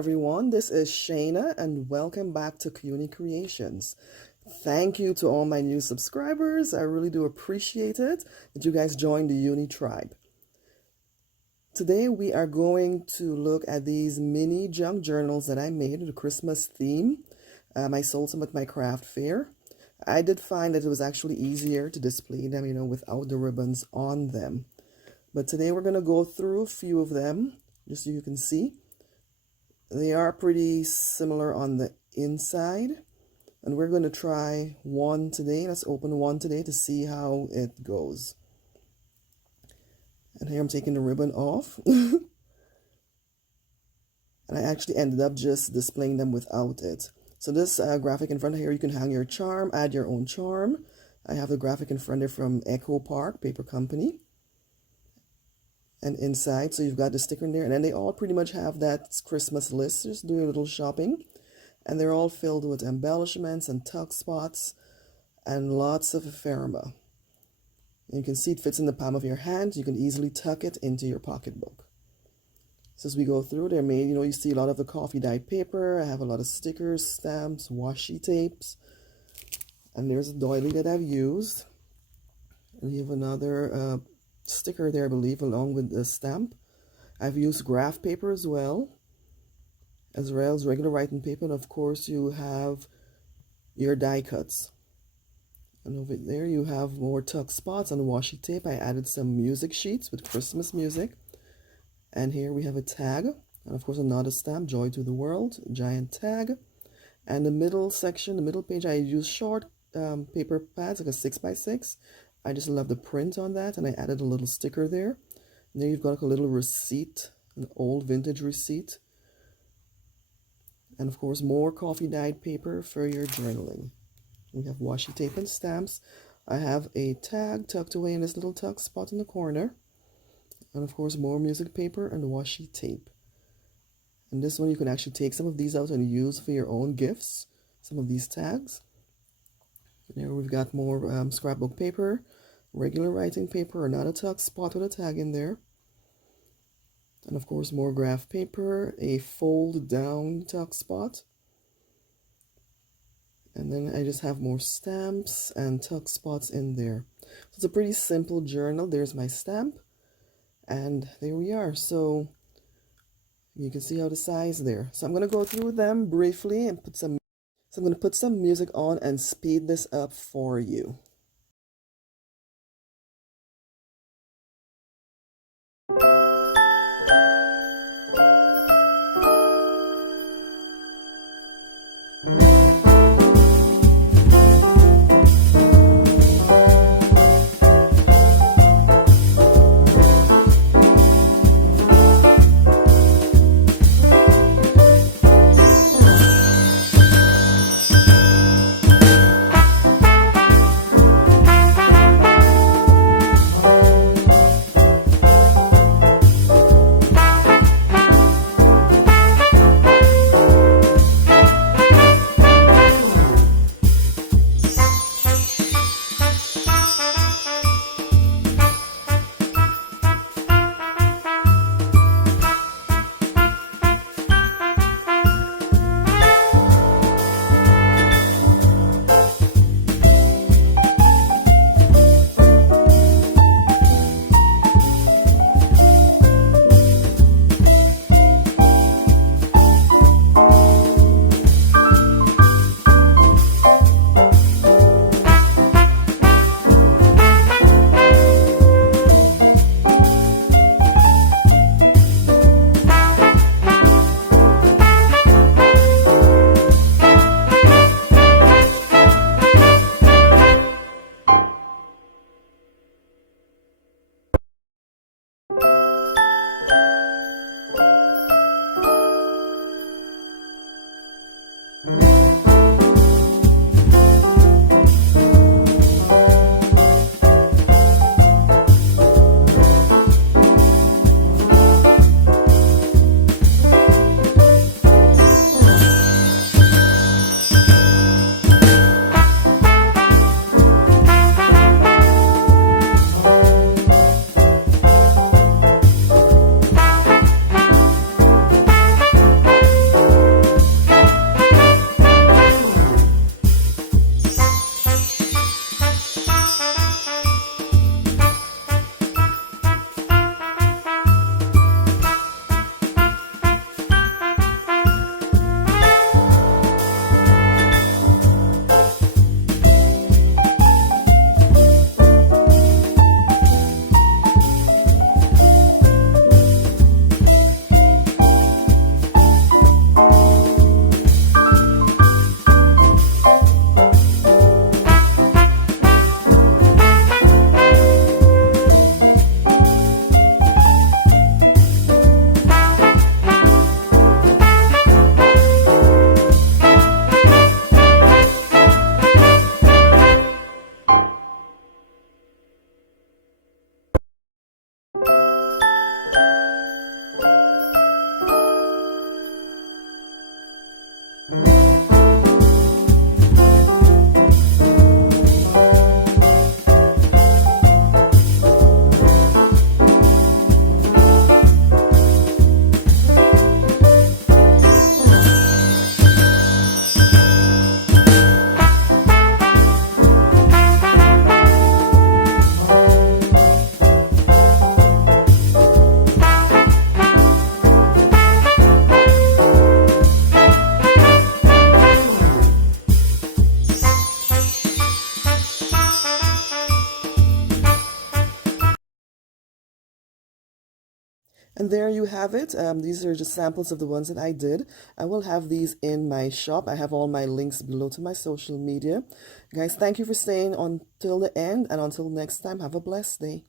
everyone, this is Shayna and welcome back to Kaiyuni Kreations. Thank you to all my new subscribers. I really do appreciate it that you guys joined the Uni tribe. Today we are going to look at these mini junk journals that I made with a Christmas theme. I sold some at my craft fair. I did find that it was actually easier to display them, without the ribbons on them. But today we're going to go through a few of them, just so you can see. They are pretty similar on the inside, and we're going to try one today. Let's open one today to see how it goes. And here I'm taking the ribbon off. And I actually ended up just displaying them without it. So this graphic in front of here, you can hang your charm, add your own charm. I have the graphic in front of from Echo Park Paper Company. And inside, so you've got the sticker in there, and then they all pretty much have that Christmas list, just doing a little shopping, and they're all filled with embellishments and tuck spots and lots of ephemera. And you can see it fits in the palm of your hand. You can easily tuck it into your pocketbook. So as we go through, they're made, you see a lot of the coffee dyed paper. I have a lot of stickers, stamps, washi tapes, and there's a doily that I've used. And you have another sticker there, I believe, along with the stamp. I've used graph paper as well as regular writing paper, and of course you have your die cuts. And over there you have more tuck spots on washi tape. I added some music sheets with Christmas music, and here we have a tag, and of course another stamp, Joy to the World, giant tag. And the middle section, the middle page, I used short paper pads, like a 6x6. I just love the print on that, and I added a little sticker there. And there you've got a little receipt, an old vintage receipt. And of course, more coffee dyed paper for your journaling. We have washi tape and stamps. I have a tag tucked away in this little tuck spot in the corner. And of course, more music paper and washi tape. And this one, you can actually take some of these out and use for your own gifts, some of these tags. There we've got more scrapbook paper, regular writing paper, another tuck spot with a tag in there. And of course more graph paper, a fold down tuck spot. And then I just have more stamps and tuck spots in there. So it's a pretty simple journal. There's my stamp. And there we are. So you can see how the size there. So I'm going to go through them briefly and put some... So I'm going to put some music on and speed this up for you. And there you have it. These are just samples of the ones that I did. I will have these in my shop. I have all my links below to my social media. Guys, thank you for staying until the end, and until next time, have a blessed day.